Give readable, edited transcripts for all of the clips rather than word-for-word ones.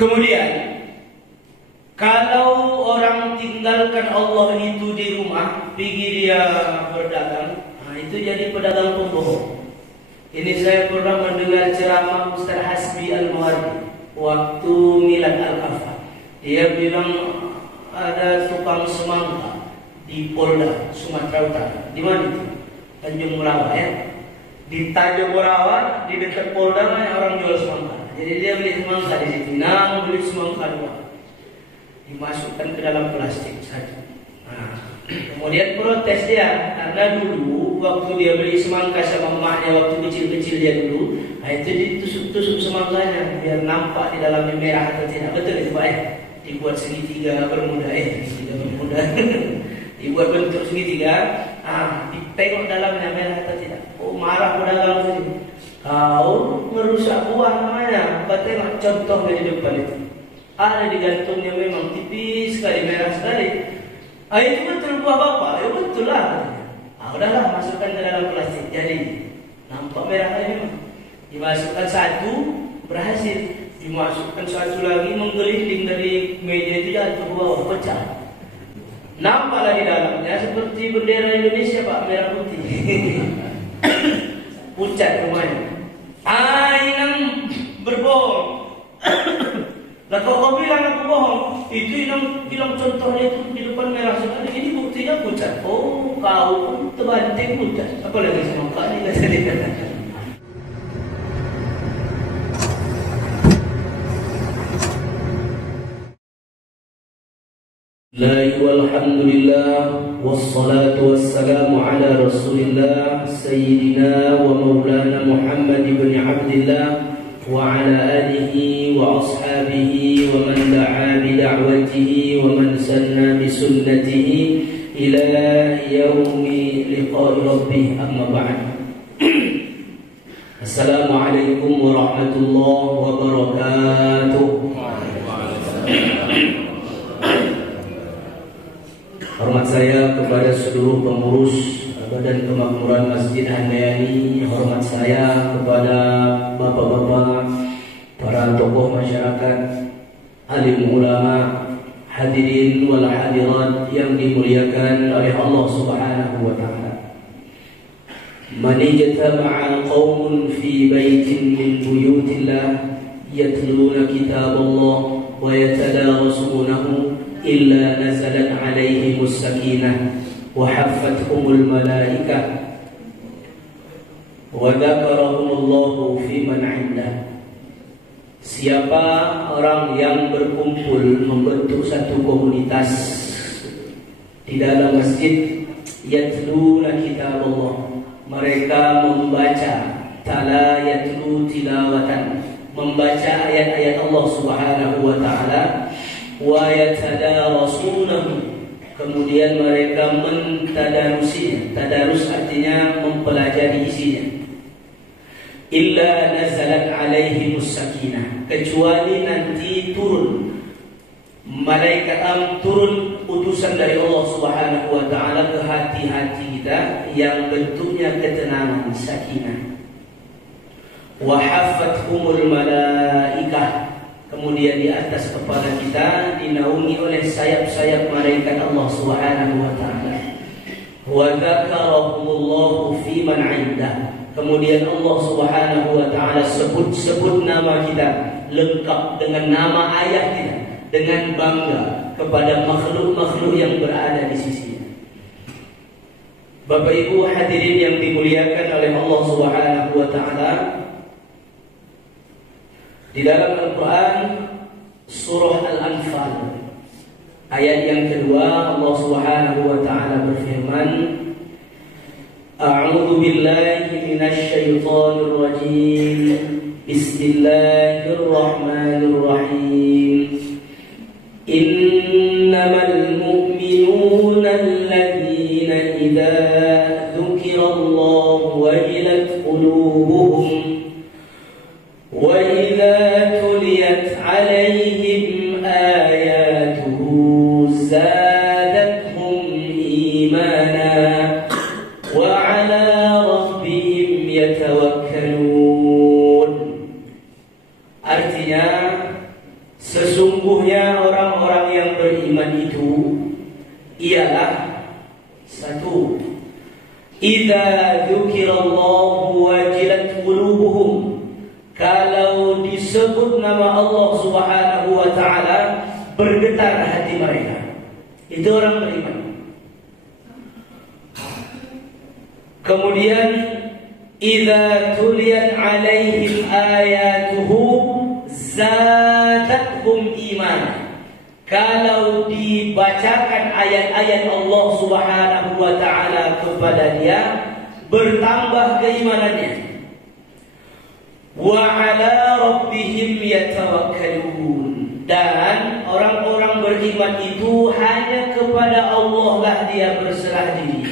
Kemudian kalau orang tinggalkan Allah itu di rumah, pergi dia berdagang, itu jadi pedagang pembohong. Ini saya pernah mendengar ceramah Ustaz Hasbi Al-Mawardi waktu Milad Al-Afah. Dia bilang ada tukang semangka di Polda Sumatera Utara. Di mana itu? Tanjung Morawa ya. Di Tanjung Morawa di dekat Polda orang jual semangka. Jadi dia beli semangka di situ. Nah, beli semangka dua, dimasukkan ke dalam plastik satu. Kemudian protes dia karena dulu waktu dia beli semangka sama emaknya waktu kecil-kecil dia dulu, itu ditusuk-tusuk semangkanya biar nampak di dalamnya merah atau tidak. Betul itu Pak ya? Dibuat segitiga bermuda segitiga bermuda. Dibuat bentuk segitiga, ditengok dalamnya merah atau tidak. Oh, marah pedagang itu. Kau merusak buah namanya. Kau tengok contoh di depan itu. Ada di gantungnya memang tipis sekali, merah sekali. Itu betul buah bapak? Ya betul lah. Udahlah, masukkan ke dalam plastik. Jadi nampak merah tadi memang. Dimasukkan satu, berhasil. Dimasukkan satu lagi, menggelinding dari meja itu jatuh ke bawah, pecah. Nampaklah di dalamnya seperti bendera Indonesia Pak, merah putih. Pucat rumahnya. Inang berbohong. Lah kau bilang aku bohong, itu yang bilang contohnya itu di depan merah sekali, ini buktinya pucat. Oh, kau pun terbanting pucat. Apa lagi sama kau ini kata dia. Alhamdulillah, wassalatu wassalamu ala Rasulillah, Sayyidina wa Maulana Muhammad ibn Abdillah وعلى آله وأصحابه ومن دعا بدعوته ومن سن بسنته إلى يوم لقاء ربه أما بعد. السلام عليكم ورحمة الله وبركاته. Hormat saya kepada seluruh pengurus Badan Kemakmuran Masjid Handayani, hormat saya kepada bapak-bapak, para tokoh masyarakat, alim ulama, hadirin wal hadirat yang dimuliakan oleh Allah Subhanahu wa taala. Man ijtama'a qaumun fi baitin min buyutillah yatluna kitaballah wa yatadarasunahu illa nazalat alaihimus sakinah wa haffathumul malaikah wa dzakarahumullahu fi man 'indah. Siapa orang yang berkumpul membentuk satu komunitas di dalam masjid, yatluna kitaballah, mereka membaca, tala yatlu tilawatan, membaca ayat-ayat Allah Subhanahu wa taala, wa yatadarasunahu, kemudian mereka mentadarusinya. Tadarus artinya mempelajari isinya. Illa nazalat alaihimus sakinah, kecuali nanti turun malaikat, turun utusan dari Allah Subhanahu wa taala ke hati-hati kita yang bentuknya ketenangan, sakinah. Wa haffathumul malaikah, kemudian di atas kepala kita dinaungi oleh sayap-sayap malaikat Allah Subhanahu wa taala. Wa dzakarahumullahu fi man 'indah, kemudian Allah Subhanahu wa taala sebut nama kita lengkap dengan nama ayah kita, dengan bangga kepada makhluk-makhluk yang berada di sisinya. Bapak Ibu hadirin yang dimuliakan oleh Allah Subhanahu wa taala, di dalam Al-Quran surah Al-Anfal ayat yang kedua, Allah Subhanahu wa taala berfirman, A'udzu billahi minasy syaithanir rajim. Bismillahirrahmanirrahim. Innamal mu'minuna alladzina idza dzukirallahu wajilat qulubuhum wa idza tuliyat 'alaihim ayatuhu zadatuhum imana wa 'ala rabbihim yatawakkalun. Artinya, Sesungguhnya orang-orang yang beriman itu ialah satu, idza dzukirallahu wajilat qulubuhum, kalau disebut nama Allah Subhanahu wa taala bergetar hati mereka. Itu orang beriman. Kemudian idza tuliyat alaihim ayatuhu zadatuhum iman, kalau dibacakan ayat-ayat Allah Subhanahu wa taala kepada dia, bertambah keimanannya. Wa ala rabbihim yatawakkalun, dan orang-orang beriman itu hanya kepada Allah lah dia berserah diri,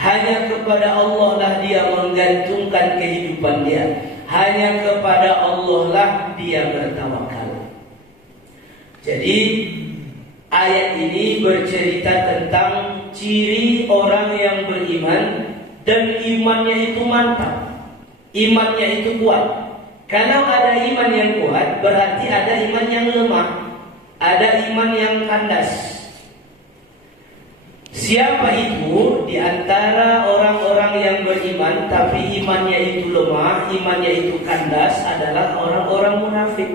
hanya kepada Allah lah dia menggantungkan kehidupan dia, hanya kepada Allah lah dia bertawakal. Jadi ayat ini bercerita tentang ciri orang yang beriman dan imannya itu mantap, imannya itu kuat. Kalau ada iman yang kuat, berarti ada iman yang lemah, ada iman yang kandas. Siapa itu di antara orang-orang yang beriman tapi imannya itu lemah, imannya itu kandas, adalah orang-orang munafik.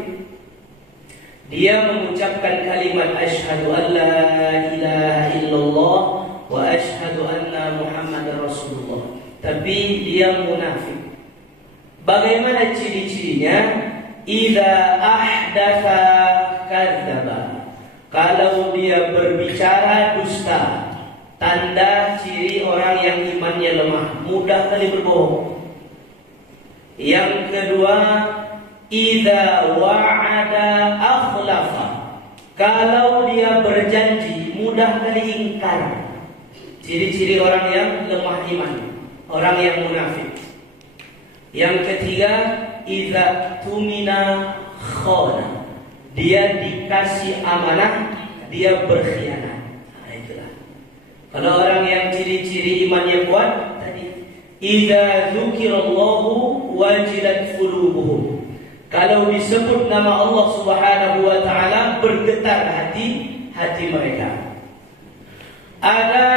Dia mengucapkan kalimat asyhadu an la ilaha illallah wa asyhadu anna Muhammadar Rasulullah, tapi dia munafik. Bagaimana ciri-cirinya? Idza ahdatsa kadzdzaba, kalau dia berbicara dusta. Tanda ciri orang yang imannya lemah, mudah kali berbohong. Yang kedua, idza wa'ada akhlafa, kalau dia berjanji mudah kali ingkar. Ciri-ciri orang yang lemah iman, orang yang munafik. Yang ketiga, idza tumina khana, dia dikasih amanah dia berkhianat. Nah, itulah. Kalau orang yang ciri-ciri imannya kuat tadi, idza dzukirallahu wajilat qulubuhum, kalau disebut nama Allah Subhanahu wa taala bergetar hati mereka. Ada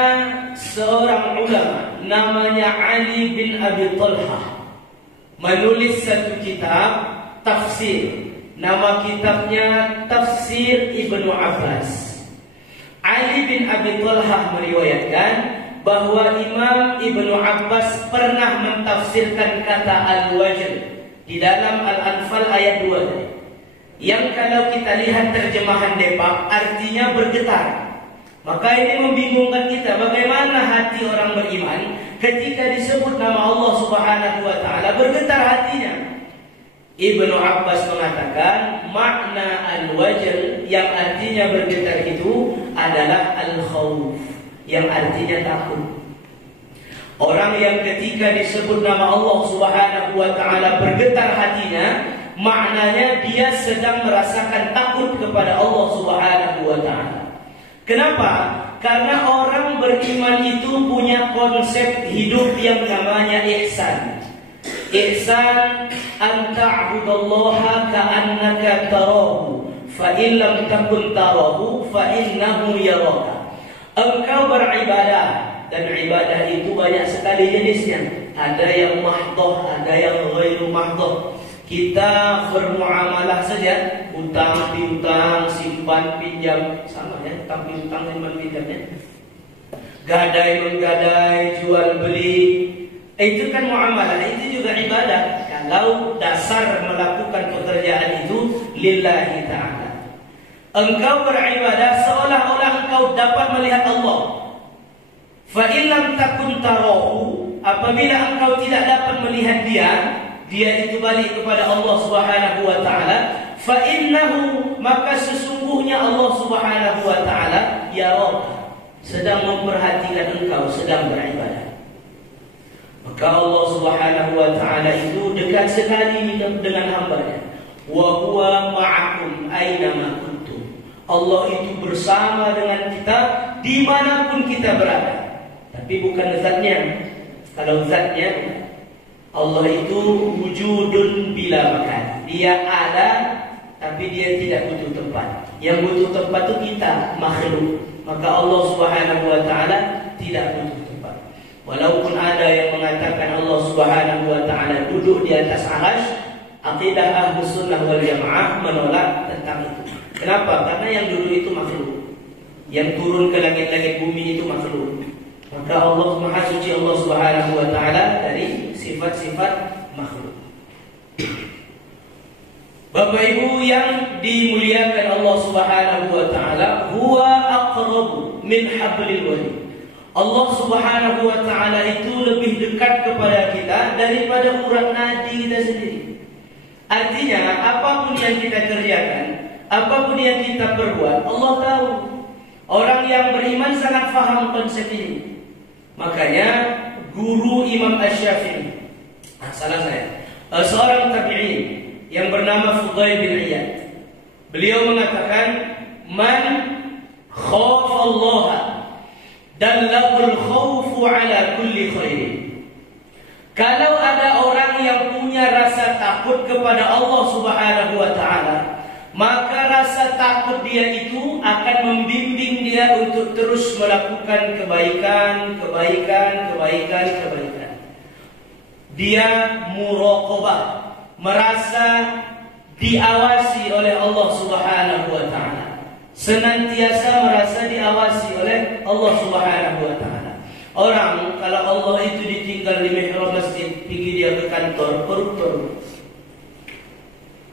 seorang ulama namanya Ali bin Abi Thalhah menulis satu kitab tafsir. Nama kitabnya Tafsir Ibnu Abbas. Ali bin Abi Thalhah meriwayatkan bahwa Imam Ibnu Abbas pernah mentafsirkan kata al-wajl di dalam Al-Anfal ayat 2, yang kalau kita lihat terjemahan Depak artinya bergetar. Maka ini membingungkan kita, bagaimana hati orang beriman ketika disebut nama Allah Subhanahu wa taala bergetar hatinya. Ibnu Abbas mengatakan makna al-wajl yang artinya bergetar itu adalah al-khauf, yang artinya takut. Orang yang ketika disebut nama Allah Subhanahu wa taala bergetar hatinya, maknanya dia sedang merasakan takut kepada Allah Subhanahu wa taala. Kenapa? Karena orang beriman itu punya konsep hidup yang namanya ihsan. Ihsan an ta'budallaha ka'annaka tarahu, fa in lam takun tarahu fa innahu yaraka. Engkau beribadah, dan ibadah itu banyak sekali jenisnya. Ada yang mahdhah, ada yang ghairu mahdhah. Kita bermuamalah saja, utang piutang, simpan pinjam, sama ya, utang piutang simpan pinjamnya. Gadai menggadai, jual beli, itu kan muamalah, itu juga ibadah. Kalau dasar melakukan pekerjaan itu lillahi ta'ala. Engkau beribadah seolah-olah engkau dapat melihat Allah. Fa in lam takun tarahu, apabila engkau tidak dapat melihat dia itu balik kepada Allah Subhanahu wa taala, fa innahu, maka sesungguhnya Allah Subhanahu wa taala yaraka, sedang memperhatikan engkau sedang beribadah. Maka Allah Subhanahu wa taala itu dekat sekali dengan hamba-Nya. Wa huwa ma'akum aina ma kuntum. Allah itu bersama dengan kita dimanapun kita berada. Tapi bukan zatnya. Kalau zatnya, Allah itu wujudun bila makan. Dia ada tapi dia tidak butuh tempat. Yang butuh tempat itu kita, makhluk. Maka Allah Subhanahu wa taala tidak butuh tempat. Walaupun ada yang mengatakan Allah Subhanahu wa taala duduk di atas arsy, akidah Ahlus Sunnah wal Jamaah menolak tentang itu. Kenapa? Karena yang duduk itu makhluk. Yang turun ke langit-langit bumi itu makhluk. Maka Allah Maha Suci Allah Subhanahu wa taala dari sifat-sifat makhluk. Bapak Ibu yang dimuliakan Allah Subhanahu wa taala, huwa aqrabu min hablil warid. Allah Subhanahu wa taala itu lebih dekat kepada kita daripada urat nadi kita sendiri. Artinya apapun yang kita kerjakan, apapun yang kita perbuat, Allah tahu. Orang yang beriman sangat faham konsep ini. Makanya guru Imam Asy-Syafi'i, salah saya, seorang tabi'in yang bernama Fudail bin Iyad, beliau mengatakan, man khafa Allah dallahul khawfu ala kulli khairin. Kalau ada orang yang punya rasa takut kepada Allah Subhanahu wa taala, maka rasa takut dia itu akan membimbing dia untuk terus melakukan kebaikan. Dia muraqabah, merasa diawasi oleh Allah Subhanahu wa taala. Senantiasa merasa diawasi oleh Allah Subhanahu wa taala. Orang kalau Allah itu ditinggal di mihrab masjid, pergi dia ke kantor, koruptor.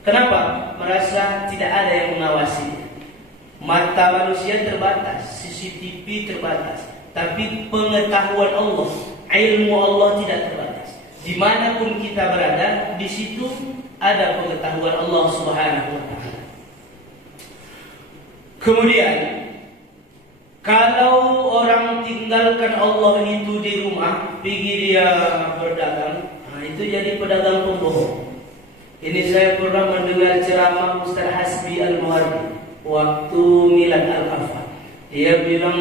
Kenapa? Merasa tidak ada yang mengawasi. Mata manusia terbatas, CCTV terbatas, tapi pengetahuan Allah, ilmu Allah tidak terbatas. Dimanapun kita berada, di situ ada pengetahuan Allah Subhanahu wa taala. Kemudian, kalau orang tinggalkan Allah itu di rumah, pergi dia berdagang, itu jadi pedagang pembohong. Ini saya pernah mendengar ceramah Ustaz Hasbi Al-Muwardi waktu Milad Al-Afah. Dia bilang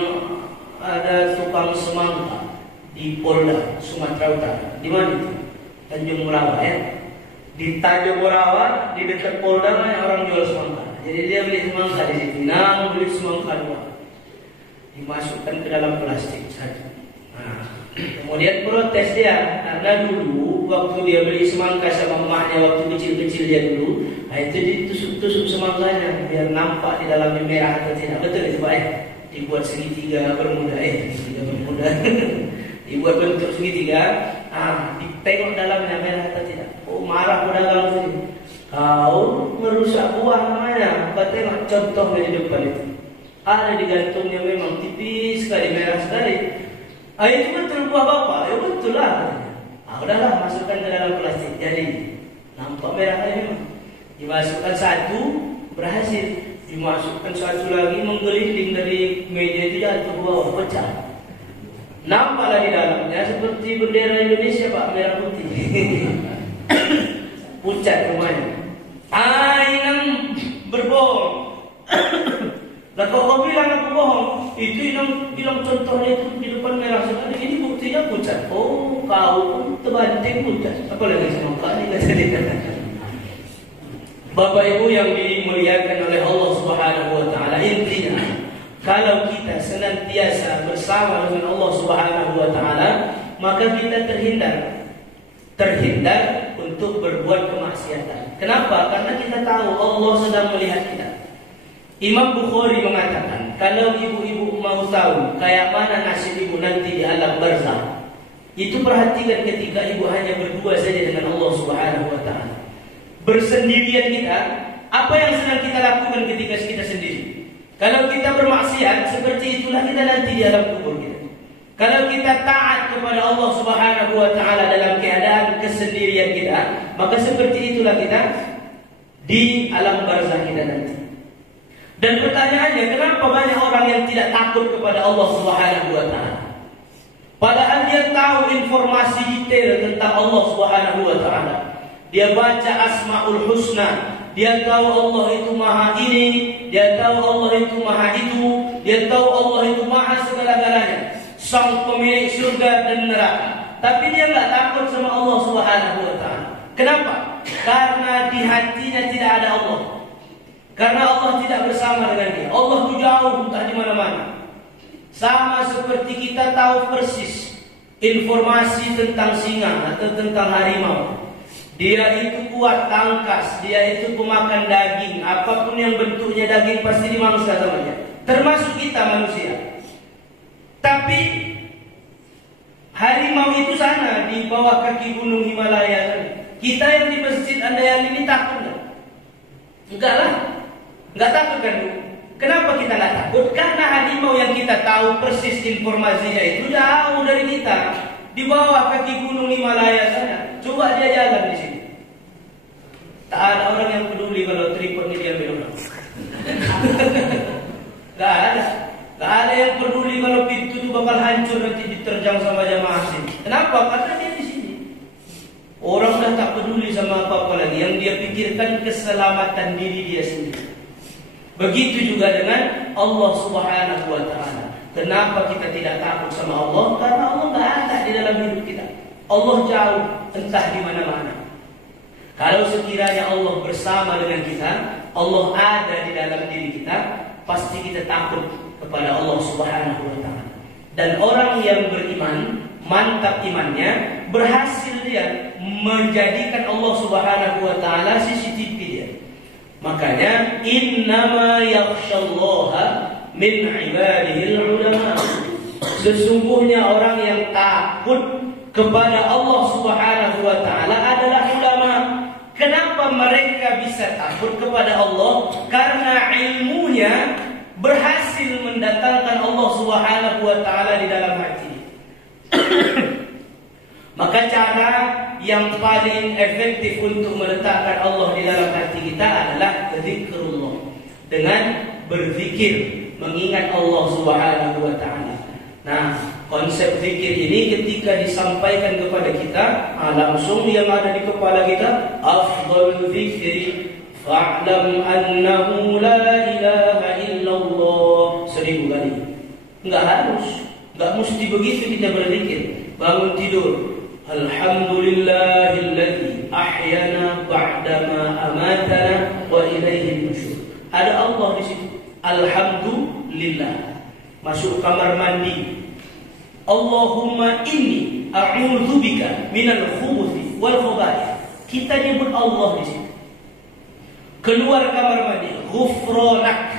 ada tukang semangka di Polda Sumatera Utara. Di mana itu? Tanjung Morawa ya. Di Tanjung Morawa di dekat Polda banyak orang jual semangka. Jadi dia beli semangka di situ. Beli semangka dua, dimasukkan ke dalam plastik saja. Kemudian protes dia karena dulu waktu dia beli semangka sama emaknya waktu kecil-kecil dia dulu, itu ditusuk-tusuk semangkanya biar nampak di dalamnya merah atau tidak. Betul itu Pak ya? Dibuat segitiga bermuda dibuat bentuk segitiga, ditengok dalamnya merah atau tidak. Oh, marah pedagang itu. Kau merusak buah namanya. Kau tengok contohnya di depan itu. Ada digantungnya memang tipis sekali, merah sekali. Itu betul buah bapak? Ya betul lah. Udahlah, masukkan ke dalam plastik. Jadi nampak merah kali memang. Dimasukkan satu, berhasil. Dimasukkan satu lagi, menggelinding dari meja itu jatuh ke bawah, pecah. Nampaklah di dalamnya seperti bendera Indonesia Pak, merah putih. Pucat rumahnya. Inang berbohong. Lah kau bilang aku bohong, itu bilang contohnya itu di depan merah sekali, ini buktinya pucat. Oh, kau pun terbanting pucat. Apa lagi semangka ini kata dia. Bapak Ibu yang dimuliakan oleh Allah Subhanahu wa taala, intinya kalau kita senantiasa bersama dengan Allah Subhanahu wa taala, maka kita terhindar untuk berbuat kemaksiatan. Kenapa? Karena kita tahu Allah sedang melihat kita. Imam Bukhari mengatakan, kalau ibu-ibu mau tahu kayak mana nasib ibu nanti di alam barzakh, itu perhatikan ketika ibu hanya berdua saja dengan Allah Subhanahu wa taala. Bersendirian kita, apa yang sedang kita lakukan ketika kita sendiri? Kalau kita bermaksiat, seperti itulah kita nanti di alam kubur kita. Kalau kita taat kepada Allah Subhanahu wa taala dalam keadaan kesendirian kita, maka seperti itulah kita di alam barzakh kita nanti. Dan pertanyaannya, kenapa banyak orang yang tidak takut kepada Allah Subhanahu wa taala? Padahal dia tahu informasi detail tentang Allah Subhanahu wa taala. Dia baca Asmaul Husna, dia tahu Allah itu maha ini, dia tahu Allah itu maha itu, dia tahu Allah itu maha segala-galanya, sang pemilik surga dan neraka. Tapi dia enggak takut sama Allah Subhanahu wa taala. Kenapa? Karena di hatinya tidak ada Allah. Karena Allah tidak bersama dengan dia. Allah itu jauh, entah di mana-mana. Sama seperti kita tahu persis informasi tentang singa atau tentang harimau. Dia itu kuat tangkas, dia itu pemakan daging. Apapun yang bentuknya daging pasti dimangsa sama dia. Termasuk kita manusia. Tapi harimau itu sana di bawah kaki gunung Himalaya. Kita yang di Masjid Andayani ini takut enggak? Enggak lah. Enggak takut kan? Kenapa kita enggak takut? Karena harimau yang kita tahu persis informasinya itu jauh dari kita, di bawah kaki gunung Himalaya sana. Coba dia jalan di sini. Tak ada orang yang peduli kalau tripod ini diambil orang. Enggak ada. Enggak ada yang peduli kalau pintu itu bakal hancur nanti diterjang sama jamaah sini. Kenapa? Karena dia di sini. Orang dah tak peduli sama apa-apa lagi. Yang dia pikirkan keselamatan diri dia sendiri. Begitu juga dengan Allah Subhanahu wa ta'ala. Kenapa kita tidak takut sama Allah? Karena Allah tidak ada di dalam hidup kita. Allah jauh, entah di mana-mana. Kalau sekiranya Allah bersama dengan kita, Allah ada di dalam diri kita, pasti kita takut kepada Allah Subhanahu wa ta'ala. Dan orang yang beriman, mantap imannya, berhasil dia menjadikan Allah Subhanahu wa ta'ala CCTV dia. Makanya innama yakhsyallaha min ibadihil ulama. Sesungguhnya orang yang takut kepada Allah Subhanahu wa ta'ala adalah ulama. Kenapa mereka bisa takut kepada Allah? Karena ilmunya berhasil mendatangkan Allah Subhanahu wa ta'ala di dalam hati. Maka cara yang paling efektif untuk meletakkan Allah di dalam hati kita adalah zikrullah. Dengan berzikir, mengingat Allah Subhanahu wa ta'ala. Nah, konsep zikir ini ketika disampaikan kepada kita, langsung yang ada di kepala kita, afdal zikri fa'lam annahu la ilaha illallah 1000 kali. Enggak harus, enggak mesti begitu kita berzikir. Bangun tidur, alhamdulillahilladzi ahyana ba'dama amatana wa ilaihin nusyur. Ada Allah di situ. Alhamdulillah. Masuk kamar mandi, Allahumma inni a'udzubika minal khubuthi wal khaba'ith. Kita nyebut Allah di situ. Keluar kamar mandi, ghufranak.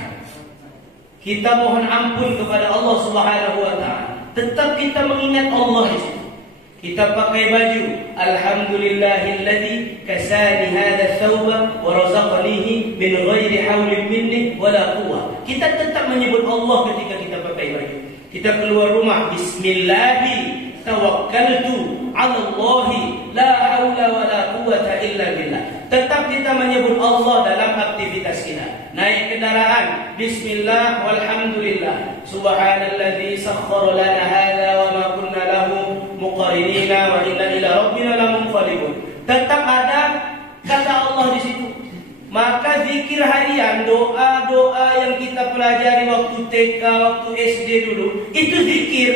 Kita mohon ampun kepada Allah Subhanahu wa ta'ala. Tetap kita mengingat Allah di situ. Kita pakai baju, alhamdulillahilladzi kasani hadha thawba wa razaqanihi min ghairi haulin minni wala quwwah. Kita tetap menyebut Allah ketika kita pakai baju. Kita keluar rumah, bismillahi tawakkaltu 'ala Allahi la haula wala quwwata illa billah. Tetap kita menyebut Allah dalam aktivitas kita. Naik kendaraan, bismillah walhamdulillah. Subhanalladzi sakhkhara lana hadza wa ma kunna lahu muqarrinina wa inna ila rabbina lamunqalibun. Tetap ada kata Allah di situ. Maka zikir harian, doa-doa yang kita pelajari waktu TK, waktu SD dulu, itu zikir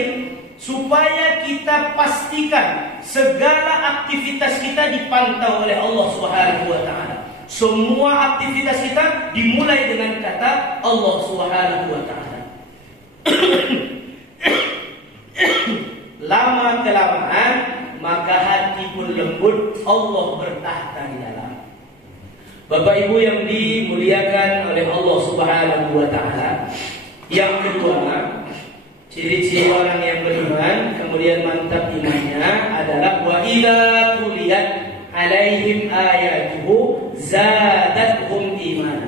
supaya kita pastikan segala aktivitas kita dipantau oleh Allah Subhanahu wa ta'ala. Semua aktivitas kita dimulai dengan kata Allah Subhanahu wa ta'ala. Lama kelamaan maka hati pun lembut, Allah bertahta di dalam. Bapak Ibu yang dimuliakan oleh Allah Subhanahu wa ta'ala. Yang kedua, ciri-ciri orang yang beriman kemudian mantap imannya adalah wa idza tuliyat alaihim ayatuhu zadatuhum iman.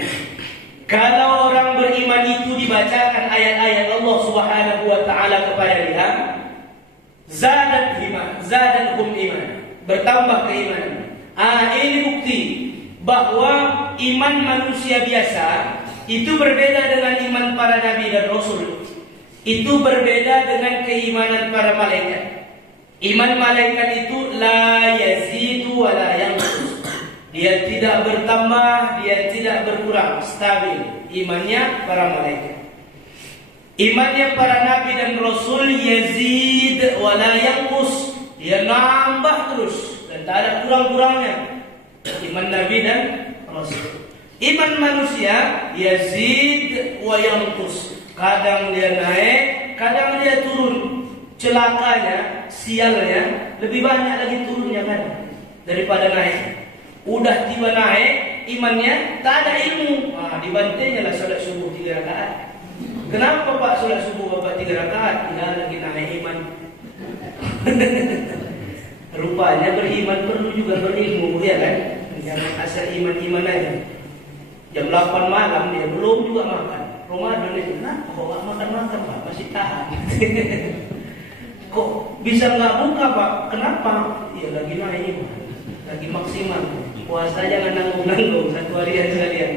Kalau orang beriman itu dibacakan ayat-ayat Allah Subhanahu wa ta'ala kepada dia, zadatuhum iman, bertambah keimanan. Ini bukti bahwa iman manusia biasa itu berbeda dengan iman para nabi dan rasul. Itu berbeda dengan keimanan para malaikat. Iman malaikat itu la yazidu wa la yanqus. Dia tidak bertambah, dia tidak berkurang, stabil imannya para malaikat. Imannya para nabi dan rasul yazid wa la yanqus. Dia nambah terus dan tak ada kurang-kurangnya. Iman nabi dan rasul. Iman manusia yazid wa yanqus. Kadang dia naik, kadang dia turun. Celakanya, sialnya lebih banyak lagi turunnya kan daripada naik. Udah tiba naik, imannya tak ada ilmu. Dibantainya lah solat subuh 3 rakaat. Kenapa Pak solat subuh Bapak 3 rakaat? Tidak lagi naik iman. Rupanya beriman perlu juga berilmu, ya kan? Jangan asal iman-iman aja. Jam 8 malam dia belum juga makan. Ramadan itu, kenapa kok gak makan-makan Pak? Masih tahan. Kok bisa nggak buka Pak? Kenapa? Ya lagi naik iman, lagi maksimal. Puasa jangan nanggung-nanggung, 1 harian sekalian.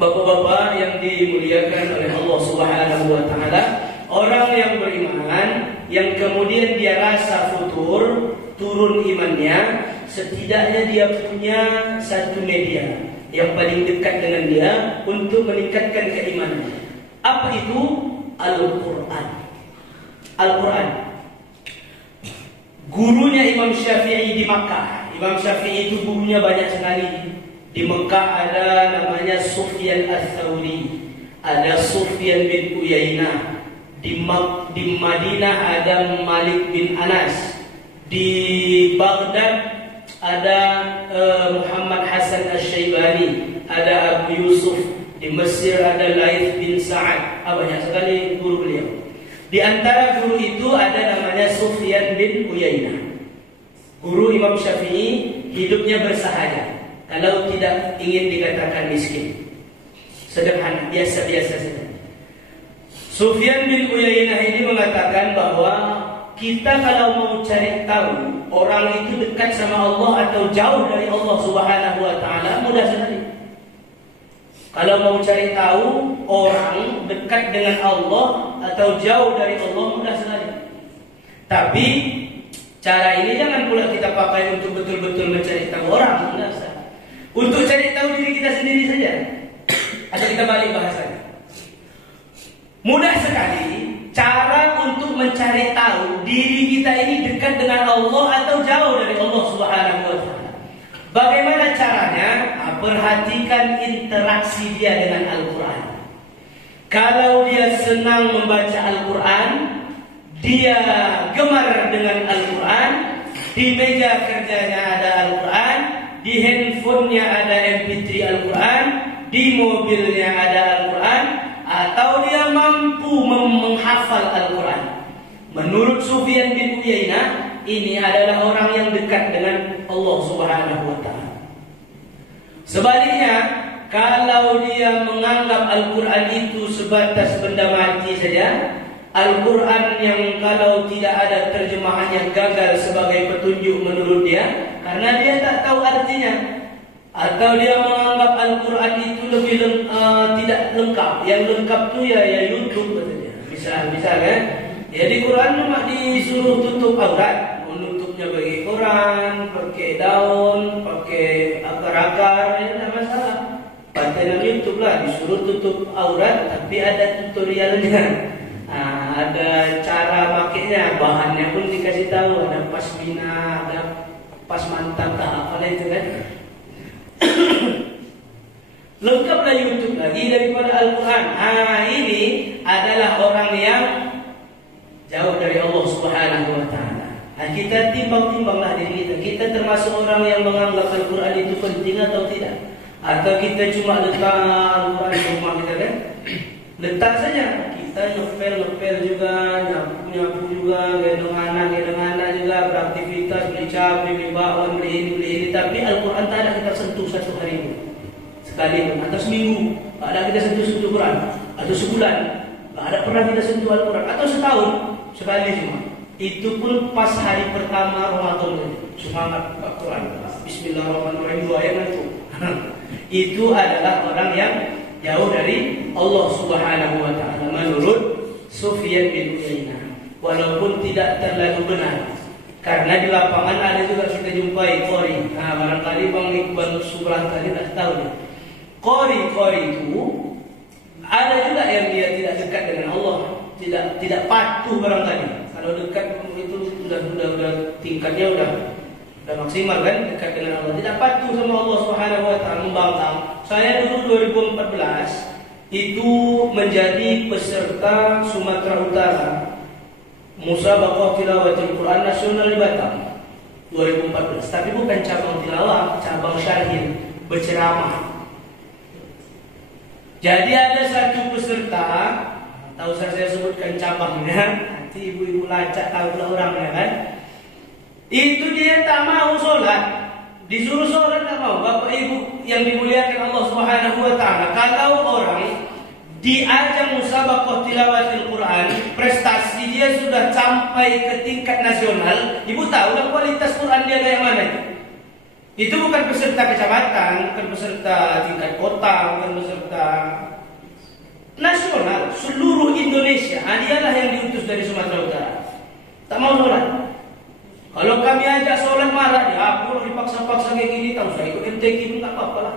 Bapak-bapak yang dimuliakan oleh Allah Subhanahu wa Ta'ala, orang yang beriman yang kemudian dia rasa futur, turun imannya, setidaknya dia punya satu media yang paling dekat dengan dia untuk meningkatkan keimanan. Apa itu? Al-Quran. Al-Quran. Gurunya Imam Syafi'i di Makkah. Imam Syafi'i itu gurunya banyak sekali. Di Mekah ada namanya Sufyan Ats-Tsauri, ada Sufyan bin Uyainah. Di Madinah ada Malik bin Anas. Di Baghdad ada Muhammad Hasan Asy-Syaibani, ada Abu Yusuf. Di Mesir ada Laits bin Sa'ad. Banyak sekali guru beliau. Di antara guru itu ada namanya Sufyan bin Uyainah. Guru Imam Syafi'i hidupnya bersahaja. Kalau tidak ingin dikatakan miskin, sederhana, biasa-biasa saja. Sufyan bin Uyainah ini mengatakan bahwa kita kalau mau cari tahu orang itu dekat sama Allah atau jauh dari Allah Subhanahu wa Ta'ala, mudah sekali. Kalau mau cari tahu orang dekat dengan Allah atau jauh dari Allah, mudah sekali. Tapi cara ini jangan pula kita pakai untuk betul-betul mencari tahu orang. Untuk cari tahu diri kita sendiri saja. Atau kita balik bahasanya. Mudah sekali cara untuk mencari tahu diri kita ini dekat dengan Allah atau jauh dari Allah Subhanahu wa Ta'ala. Bagaimana caranya? Perhatikan interaksi dia dengan Al-Quran. Kalau dia senang membaca Al-Quran, dia gemar dengan Al-Quran, di meja kerjanya ada Al-Quran, di handphonenya ada MP3 Al-Quran, di mobilnya ada Al-Quran, atau dia mampu menghafal Al-Quran. Menurut Sufyan bin Uyainah, ini adalah orang yang dekat dengan Allah Subhanahu wa Ta'ala. Sebaliknya, kalau dia menganggap Al-Quran itu sebatas benda mati saja, Al-Quran yang kalau tidak ada terjemahannya gagal sebagai petunjuk menurut dia, karena dia tak tahu artinya. Atau dia menganggap Al-Quran itu lebih tidak lengkap. Yang lengkap tu ya YouTube katanya. Misal kan, ya di Quran cuma disuruh tutup aurat, menutupnya pakai Quran, pakai daun, pakai akar-akar, ya tidak masalah. Pakai YouTube lah, disuruh tutup aurat, tapi ada tutorialnya. Ada cara makainya, bahannya pun dikasih tahu, ada pasmina, ada pas mantap, tak apa itu kan. Lengkaplah YouTube lagi daripada Al-Quran. Ini adalah orang yang jauh dari Allah Subhanahu wa Ta'ala. Kita timbang-timbanglah diri kita. Kita termasuk orang yang menganggap Al-Quran itu penting atau tidak? Atau kita cuma letak Al-Quran di rumah kita kan? Letak saja. Kita ngepel juga, nyapu juga, gendong anak juga, beraktivitas, beli cabai, beli bakwan, beli ini. Tapi Al-Quran tak ada kita sentuh satu hari ini. Sekali atau seminggu, tak ada kita sentuh Quran. Atau sebulan, tak ada pernah kita sentuh Al-Quran. Atau setahun, sekali cuma. Itu pun pas hari pertama Ramadan. Semangat Al-Quran. Bismillahirrahmanirrahim, 2 ayat itu. Itu adalah orang yang jauh dari Allah Subhanahu wa Ta'ala menurut Sufyan bin Uyainah. Walaupun tidak terlalu benar, karena di lapangan ada juga kita jumpai qori. Barangkali Bang Iqbal Subran tadi tak tahu dia. Qori itu ada juga yang dia tidak dekat dengan Allah, tidak patuh barangkali. Kalau dekat itu sudah tingkatnya Sudah maksimal kan dekat dengan Allah. Tidak patuh sama Allah Subhanahu wa taala, membangkang. Saya dulu 2014 itu menjadi peserta Sumatera Utara Musabaqah Tilawatil Quran Nasional di Batam 2014. Tapi bukan cabang tilawah, cabang syarhin, berceramah. Jadi ada satu peserta, tahu saya sebutkan cabangnya, nanti ibu-ibu lacak tahu lah orangnya kan. Itu dia tak mau sholat, disuruh sholat tak mau. Bapak ibu yang dimuliakan Allah Subhanahu wa taala, kalau orang di ajang musabaqah tilawatil Quran prestasi dia sudah sampai ke tingkat nasional, ibu tahu lah kualitas Quran dia kayak mana. Itu bukan peserta kecamatan, bukan peserta tingkat kota, bukan peserta nasional, seluruh Indonesia. Dialah yang diutus dari Sumatera Utara. Tak mau sholat. Kalau kami ajak sholat marah, aku dipaksa-paksa kayak gini, tahu saya ikut MTQ pun tak apa-apa lah.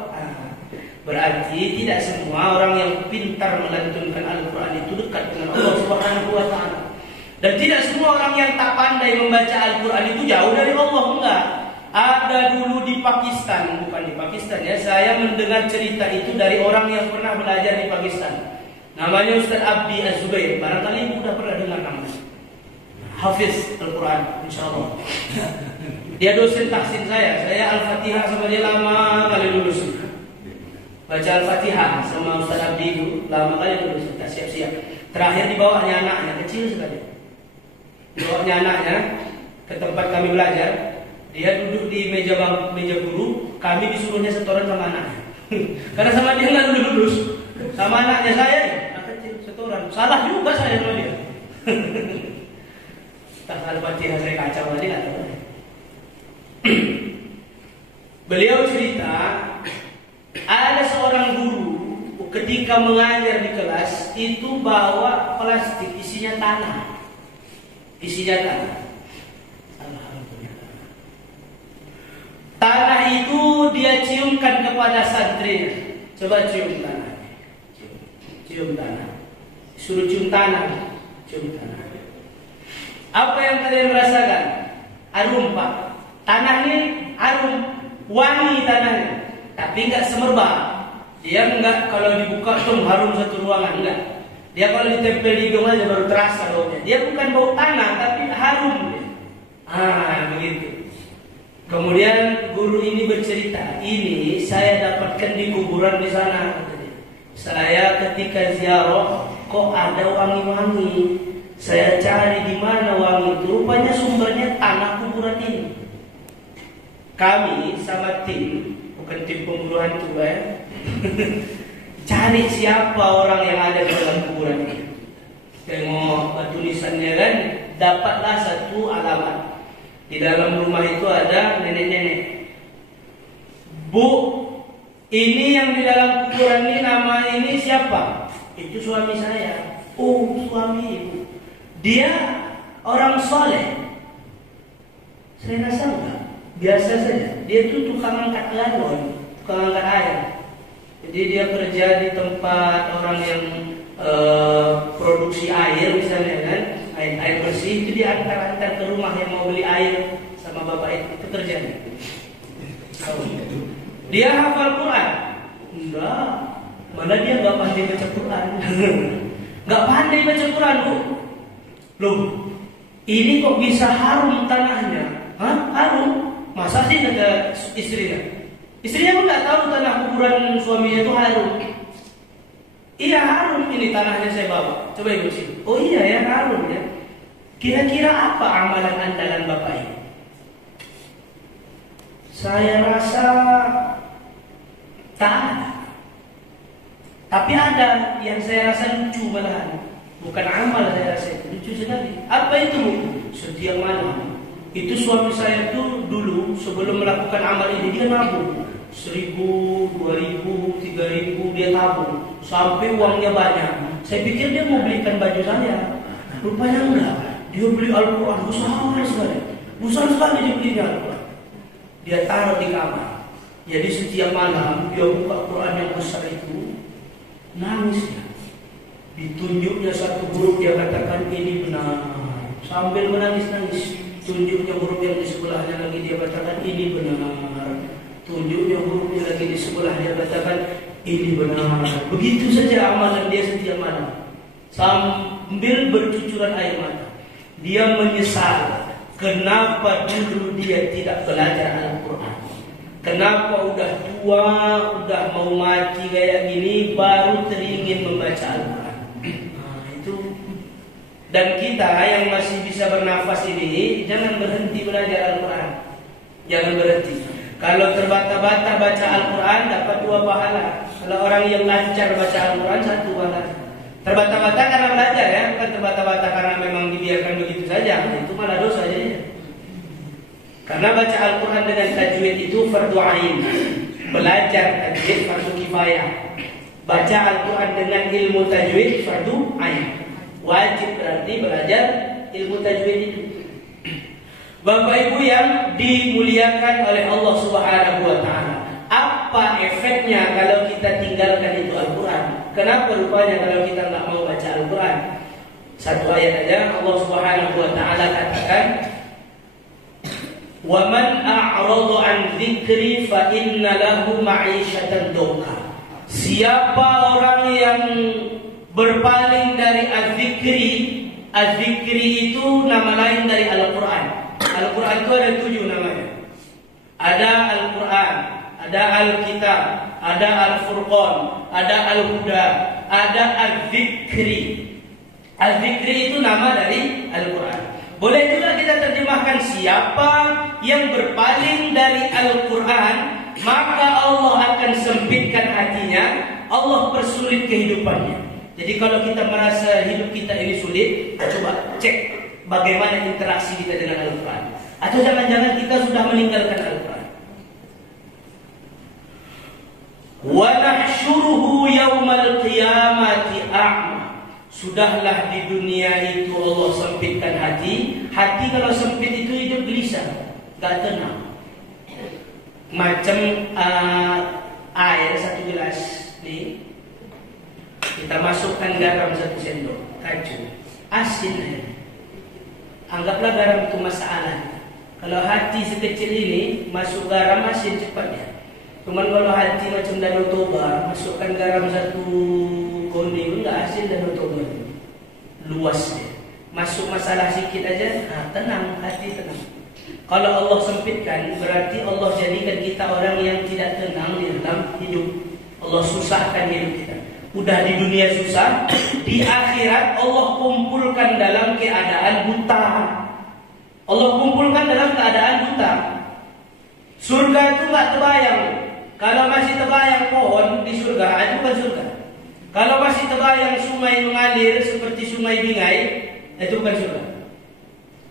Berarti tidak semua orang yang pintar melantunkan Al-Quran itu dekat dengan Allah Subhanahu wa taala. Dan tidak semua orang yang tak pandai membaca Al-Quran itu jauh dari Allah, enggak. Ada dulu di Pakistan, bukan di Pakistan ya, saya mendengar cerita itu dari orang yang pernah belajar di Pakistan. Namanya Ustaz Abdi Az-Zubair, barangkali sudah pernah dengar namanya. Hafiz Al-Quran, insyaAllah. Dia dosen tahsin saya Al-Fatihah sama dia lama kali lulus. Baca Al-Fatihah sama Ustaz Abdi itu lama kali lulus, tak siap-siap. Terakhir dibawanya anaknya, kecil sekali. Dibawanya anaknya ke tempat kami belajar. Dia duduk di meja guru, kami disuruhnya setoran sama anaknya. Karena sama dia nggak lulus, sama anaknya saya, anak kecil setoran. Salah juga saya sama dia. Tak Al-Fatihah saya kacau tadi nggak tahu. Beliau cerita ada seorang guru ketika mengajar di kelas itu bawa plastik isinya tanah, Tanah itu dia ciumkan kepada santrinya. Coba cium tanah. Cium tanah. Suruh cium tanah. Cium tanah. Apa yang kalian rasakan? Harum pak. Tanah ini harum, wangi tanahnya. Tapi enggak semerbak. Dia enggak kalau dibuka tuh harum satu ruangan, enggak. Dia kalau ditempel di hidung aja baru terasa baunya. Dia bukan bau tanah tapi harum. Begitu. Kemudian guru ini bercerita, ini saya dapatkan di kuburan di sana. Saya ketika ziarah kok ada wangi-wangi. Saya cari di mana wangi itu, rupanya sumbernya tanah kuburan ini. Kami sama tim, bukan tim pemburu hantu ya. Cari siapa orang yang ada di dalam kuburan ini. Tengok tulisannya kan, dapatlah satu alamat. Di dalam rumah itu ada nenek-nenek. Bu, ini yang di dalam kuburan ini nama ini siapa? Itu suami saya. Oh, suami ibu. Dia orang soleh. Saya rasa enggak. Biasa saja. Dia itu tukang angkat galon, tukang angkat air. Jadi dia kerja di tempat orang yang produksi air misalnya kan, air bersih itu dia antar-antar ke rumah yang mau beli air sama bapak itu kerjanya. Dia hafal Quran? Enggak. Mana dia nggak pandai baca Quran? Nggak pandai baca Quran bu. Loh, ini kok bisa harum tanahnya? Harum? Masa sih kata istrinya? Istrinya pun nggak tahu tanah kuburan suaminya itu harum. Iya harum ini tanahnya saya bawa. Coba ibu sih. Oh iya ya harum ya. Kira-kira apa amalan andalan bapak ini? Saya rasa tak ada. Tapi ada yang saya rasa lucu malahan. Bukan amal saya rasa itu. Lucu sekali. Apa itu? Setiap malam. Itu suami saya tuh dulu sebelum melakukan amal ini dia nabung. 1.000, 2.000, 3.000 dia tabung sampai uangnya banyak. Saya pikir dia mau belikan baju saya, rupanya enggak. Dia beli Al-Quran besar sekali dia beli Al-Quran. Dia taruh di kamar. Jadi setiap malam dia buka Quran yang besar itu, nangis dia. Ditunjuknya satu huruf dia katakan ini benar, sambil menangis-nangis. tunjuknya huruf yang di sebelahnya lagi dia bacakan ini benar. Tunjuknya hurufnya lagi di sebelah dia bacakan ini benar. Begitu saja amalan dia setiap malam sambil bercucuran air mata. Dia menyesal kenapa dulu dia tidak belajar Al-Quran. Kenapa udah tua, udah mau mati kayak gini baru teringin membaca Al-Quran. Itu. Dan kita yang masih bisa bernafas ini jangan berhenti belajar Al-Quran. Jangan berhenti. Kalau terbata-bata baca Al-Quran dapat 2 pahala. Kalau orang yang lancar baca Al-Quran 1 pahala. Terbata-bata karena belajar ya, bukan terbata-bata karena memang dibiarkan begitu saja. Itu malah dosa jadinya. Karena baca Al-Quran dengan tajwid itu fardu ain. Belajar tajwid fardu kifayah. Baca Al-Quran dengan ilmu tajwid fardu ain. Wajib berarti belajar ilmu tajwid itu. Bapak Ibu yang dimuliakan oleh Allah Subhanahu wa taala. Apa efeknya kalau kita tinggalkan itu Al-Quran? Kenapa rupanya kalau kita nggak mau baca Al-Quran? Satu ayat aja Allah Subhanahu wa taala katakan, "Wa man a'rada 'an dzikri fa inna lahu ma'isyatan dhanka." Siapa orang yang berpaling dari az-zikri, az-zikri itu nama lain dari Al-Quran. Al-Quran itu ada 7 namanya. Ada Al-Quran, ada Al-Kitab, ada Al-Furqan, ada Al-Huda, ada Az-Zikri. Az-Zikri itu nama dari Al-Quran. Boleh juga kita terjemahkan siapa yang berpaling dari Al-Quran, maka Allah akan sempitkan hatinya, Allah persulit kehidupannya. Jadi kalau kita merasa hidup kita ini sulit, coba cek bagaimana interaksi kita dengan Al-Quran. Atau jangan-jangan kita sudah meninggalkan Al-Quran. Wa nahsyuruhu yaumal qiyamati a'ma. Sudahlah di dunia itu Allah sempitkan hati. Hati kalau sempit itu hidup gelisah, gak tenang. Macam air 1 gelas nih, kita masukkan garam 1 sendok, kacau, asin air. Anggaplah garam itu masalah. Kalau hati sekecil ini masuk garam asin cepatnya. Cuman kalau hati macam Danau Toba, masukkan garam 1 kondi pun nggak asin Danau Toba. Luas dia. Masuk masalah sikit aja, tenang, hati tenang. Kalau Allah sempitkan, berarti Allah jadikan kita orang yang tidak tenang di dalam hidup. Allah susahkan hidup kita. Udah di dunia susah, di akhirat Allah kumpulkan dalam keadaan buta. Allah kumpulkan dalam keadaan buta. Surga itu nggak terbayang. Kalau masih terbayang pohon di surga, itu bukan surga. Kalau masih terbayang sungai mengalir seperti sungai Bingai, itu bukan surga.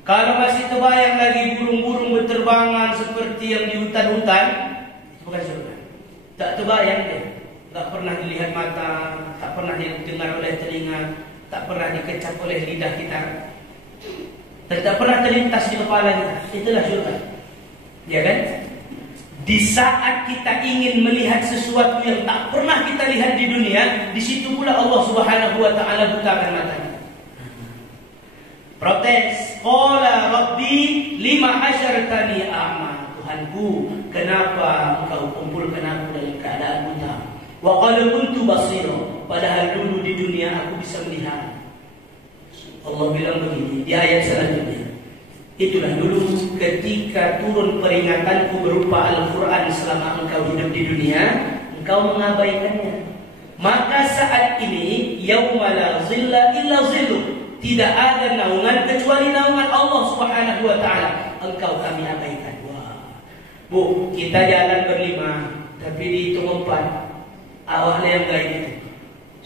Kalau masih terbayang lagi burung-burung berterbangan seperti yang di hutan-hutan, itu bukan surga. Tak terbayang dia. Tak pernah dilihat mata, tak pernah didengar oleh telinga, tak pernah dikecap oleh lidah kita, dan tak pernah terlintas di kepala kita. Itulah surga. Ya kan? Di saat kita ingin melihat sesuatu yang tak pernah kita lihat di dunia, di situ pula Allah Subhanahu wa taala butakan matanya. Protes, qala rabbi lima hasyartani a'ma. Tuhanku, kenapa engkau kumpulkan aku dalam keadaan buta? Wa qad kuntu basira, padahal dulu di dunia aku bisa melihat. Allah bilang begini di ayat selanjutnya. Itulah dulu ketika turun peringatanku berupa Al-Quran selama engkau hidup di dunia, engkau mengabaikannya. Maka saat ini yauma la zilla illa zillu, tidak ada naungan kecuali naungan Allah Subhanahu wa taala. Engkau kami abaikan. Wah. Bu, kita jalan berlima, tapi dihitung 4. Awalnya yang lain itu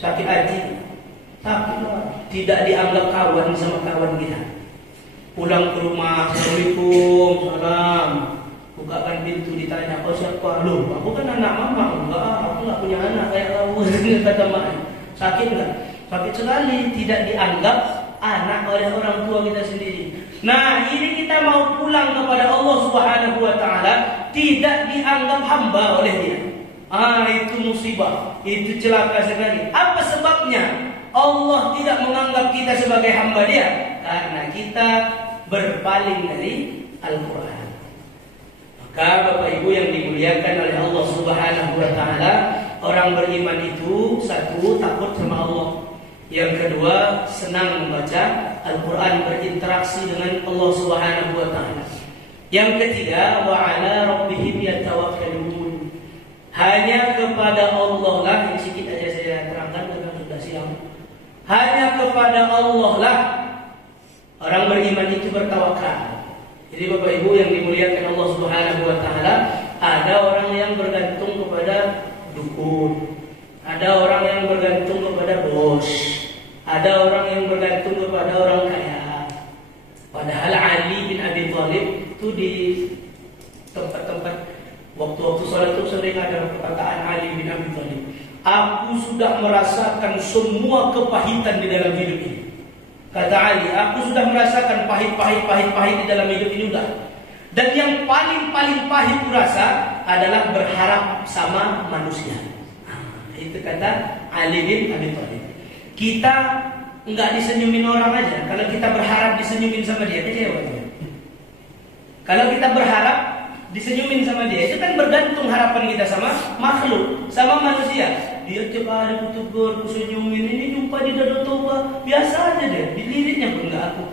sakit hati, tapi tidak dianggap kawan sama kawan kita. Pulang ke rumah, assalamualaikum, salam, bukakan pintu, ditanya kau siapa? Loh, aku kan anak mama. Enggak, aku nggak punya anak kayak kamu. Kata mak, sakit nggak? Sakit sekali, tidak dianggap anak oleh orang tua kita sendiri. Nah, ini kita mau pulang kepada Allah Subhanahu wa taala, tidak dianggap hamba oleh dia. Itu musibah, itu celaka sekali. Apa sebabnya? Allah tidak menganggap kita sebagai hamba dia karena kita berpaling dari Al-Quran. Maka Bapak Ibu yang dimuliakan oleh Allah Subhanahu wa Ta'ala, orang beriman itu satu, takut sama Allah. Yang kedua, senang membaca Al-Quran, berinteraksi dengan Allah Subhanahu wa Ta'ala. Yang ketiga, wa ala rabbihim yatawakkalun. Hanya kepada Allah lah, ini sedikit aja saya terangkan karena sudah siang. Hanya kepada Allah lah orang beriman itu bertawakal. Jadi Bapak Ibu yang dimuliakan Allah Subhanahu wa Ta'ala, ada orang yang bergantung kepada dukun, ada orang yang bergantung kepada bos, ada orang yang bergantung kepada orang kaya. Padahal Ali bin Abi Thalib itu di tempat-tempat waktu-waktu sholat itu sering ada perkataan Ali bin Abi Thalib, aku sudah merasakan semua kepahitan di dalam hidup ini. Kata Ali, aku sudah merasakan pahit di dalam hidup ini udah. Dan yang paling pahit kurasa adalah berharap sama manusia. Itu kata Ali bin Abi Thalib. Kita enggak disenyumin orang aja. Kalau kita berharap disenyumin sama dia, kecewa dia. Kalau kita berharap disenyumin sama dia, itu kan bergantung harapan kita sama makhluk, sama manusia. Dia tiap hari kutegur, kusenyumin, ini jumpa di Dado Toba, biasa aja dia, di liriknya pun enggak aku.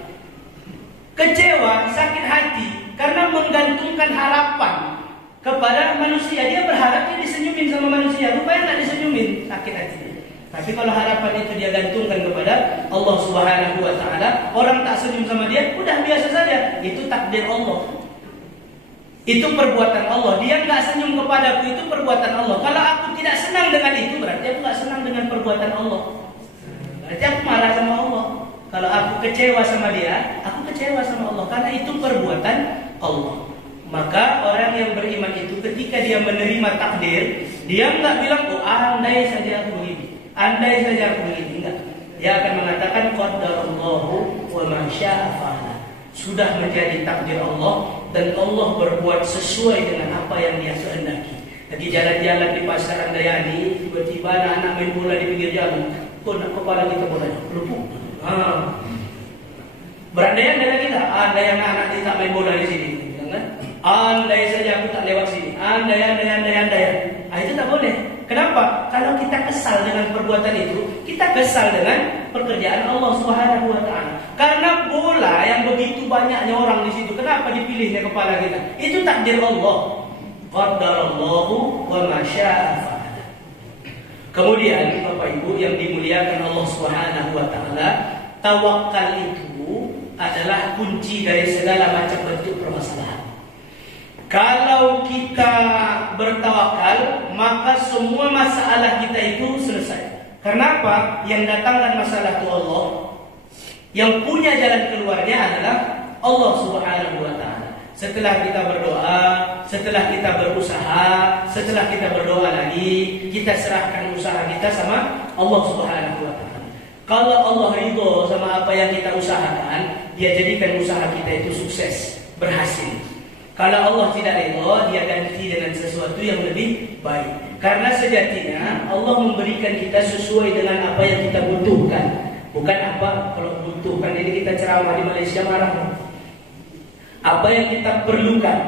Kecewa, sakit hati, karena menggantungkan harapan kepada manusia. Dia berharap dia disenyumin sama manusia, rupanya enggak disenyumin, sakit hati dia. Tapi kalau harapan itu dia gantungkan kepada Allah Subhanahu wa Ta'ala, orang tak senyum sama dia, udah biasa saja. Itu takdir Allah. Itu perbuatan Allah. Dia nggak senyum kepadaku, itu perbuatan Allah. Kalau aku tidak senang dengan itu, berarti aku nggak senang dengan perbuatan Allah. Berarti aku marah sama Allah. Kalau aku kecewa sama dia, aku kecewa sama Allah, karena itu perbuatan Allah. Maka orang yang beriman itu ketika dia menerima takdir, dia nggak bilang, oh andai saja aku begini, andai saja aku begini. Enggak. Dia akan mengatakan qadarallahu wa ma syaa fa'ala. Sudah menjadi takdir Allah dan Allah berbuat sesuai dengan apa yang Dia kehendaki. Lagi jalan-jalan di pasar Andayani, tiba-tiba anak-anak main bola di pinggir jalan. Kok nak kepala kita bolanya? Pelupuk. Berandai-andai kita, andai anak-anak kita main bola di sini, kan? Andai saja aku tak lewat sini. Andai. Itu tak boleh. Kenapa? Kalau kita kesal dengan perbuatan itu, kita kesal dengan pekerjaan Allah Subhanahu wa Ta'ala. Karena bola yang begitu banyaknya orang di situ, kenapa dipilihnya kepala kita? Itu takdir Allah. Qadarallahu wa ma syaa fa'ala. Kemudian Bapak Ibu yang dimuliakan Allah Subhanahu wa Ta'ala, tawakal itu adalah kunci dari segala macam bentuk permasalahan. Kalau kita bertawakal, maka semua masalah kita itu selesai. Kenapa? Yang datangkan masalah itu Allah. Yang punya jalan keluarnya adalah Allah Subhanahu wa Ta'ala. Setelah kita berdoa, setelah kita berusaha, setelah kita berdoa lagi, kita serahkan usaha kita sama Allah Subhanahu wa Ta'ala. Kalau Allah ridho sama apa yang kita usahakan, Dia jadikan usaha kita itu sukses, berhasil. Kalau Allah tidak ridho, Dia ganti dengan sesuatu yang lebih baik. Karena sejatinya Allah memberikan kita sesuai dengan apa yang kita butuhkan. Bukan apa kalau butuhkan, ini kita ceramah di Malaysia marah. Apa yang kita perlukan,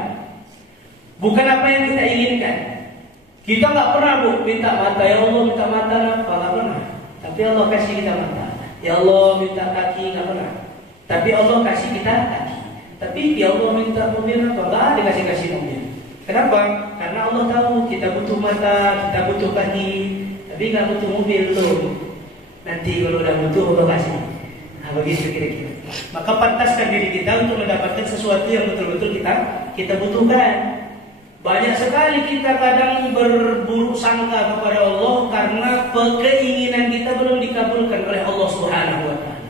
bukan apa yang kita inginkan. Kita nggak pernah minta mata, ya Allah minta mata apa, nggak pernah. Tapi Allah kasih kita mata. Ya Allah minta kaki, nggak pernah. Tapi Allah kasih kita kaki. Tapi ya Allah minta mobil apa, nggak dikasih mobil. Kenapa? Karena Allah tahu kita butuh mata, kita butuh kaki, tapi nggak butuh mobil tuh. Nanti kalau udah butuh Allah kasih. Nah begitu kira-kira. Maka pantaskan diri kita untuk mendapatkan sesuatu yang betul-betul kita butuhkan. Banyak sekali kita kadang berburuk sangka kepada Allah karena keinginan kita belum dikabulkan oleh Allah Subhanahu wa Ta'ala.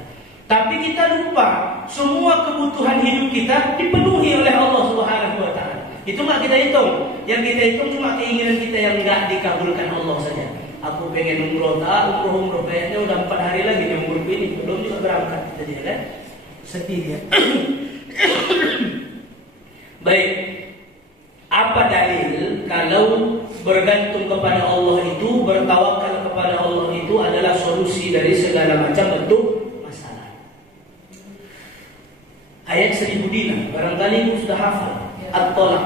Tapi kita lupa semua kebutuhan hidup kita dipenuhi oleh Allah Subhanahu wa Ta'ala. Itu nggak kita hitung. Yang kita hitung cuma keinginan kita yang nggak dikabulkan Allah saja. Aku pengen umroh, umroh kayaknya udah 4 hari lagi nih umroh ini, belum juga berangkat, jadi kan sedih ya. Baik, apa dalil kalau bergantung kepada Allah itu, bertawakal kepada Allah itu adalah solusi dari segala macam bentuk masalah? Ayat ayat 1000 dinar. Barangkali ibu sudah hafal. At-Talaq.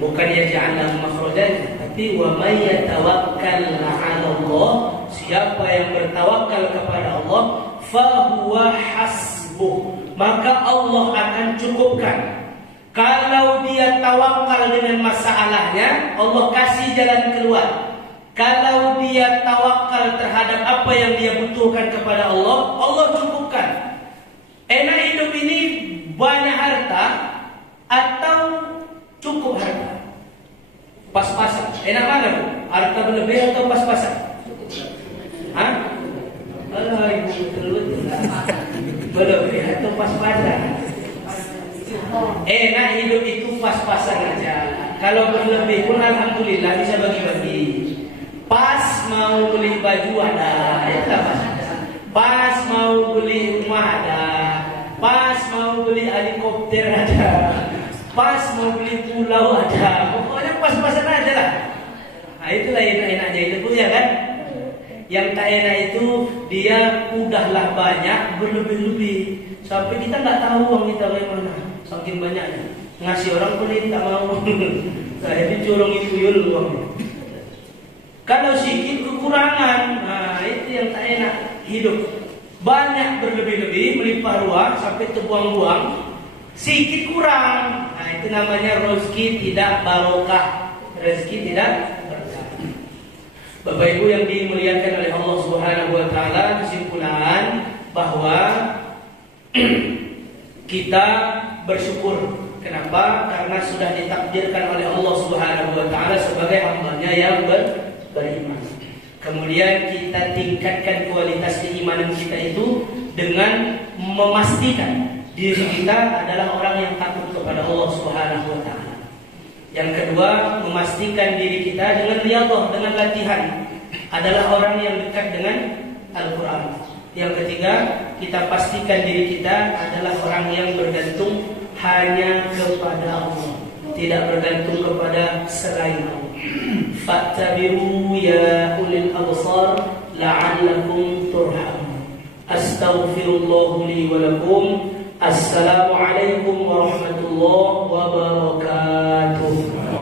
Bukan yaj'al makhrajan, tapi wa may yatawakkal 'ala Allah, siapa yang bertawakal kepada Allah, fa huwa hasbuh, maka Allah akan cukupkan. Kalau dia tawakal dengan masalahnya, Allah kasih jalan keluar. Kalau dia tawakal terhadap apa yang dia butuhkan kepada Allah, Allah cukupkan. Enak hidup ini banyak harta atau cukup harta? Pas-pasan. Enak mana bu? Harta berlebih atau pas-pasan? Hah? Berlebih atau pas-pasan? Enak hidup itu pas-pasan aja. Kalau berlebih pun alhamdulillah bisa bagi-bagi. Pas mau beli baju ada, ya pas. Pas mau beli rumah ada. Pas mau beli helikopter ada. Pas mau beli pulau ada. Pokoknya pas-pasan aja lah. Nah itulah enak-enaknya hidup ya kan. Yang tak enak itu dia udahlah banyak berlebih-lebih sampai kita nggak tahu uang kita kayak mana. Saking banyaknya ngasih orang pun ini tak mau. Saya dicolong itu uangnya. Kalau sedikit kekurangan, nah itu yang tak enak hidup. Banyak berlebih-lebih melimpah ruah sampai terbuang-buang, sedikit kurang. Nah itu namanya rezeki tidak barokah, rezeki tidak berkah. Bapak Ibu yang dimuliakan oleh Allah Subhanahu wa taala, kesimpulan bahwa kita bersyukur. Kenapa? Karena sudah ditakdirkan oleh Allah Subhanahu wa taala sebagai hamba-Nya yang beriman. Kemudian kita tingkatkan kualitas keimanan kita itu dengan memastikan diri kita adalah orang yang takut kepada Allah Subhanahu wa taala. Yang kedua, memastikan diri kita dengan riyadhah, dengan latihan, adalah orang yang dekat dengan Al-Qur'an. Yang ketiga, kita pastikan diri kita adalah orang yang bergantung hanya kepada Allah, tidak bergantung kepada selain Allah. Fattabiru ya ulil absar la'allakum turhamun. Astaghfirullah li wa lakum. Assalamualaikum warahmatullahi wabarakatuh.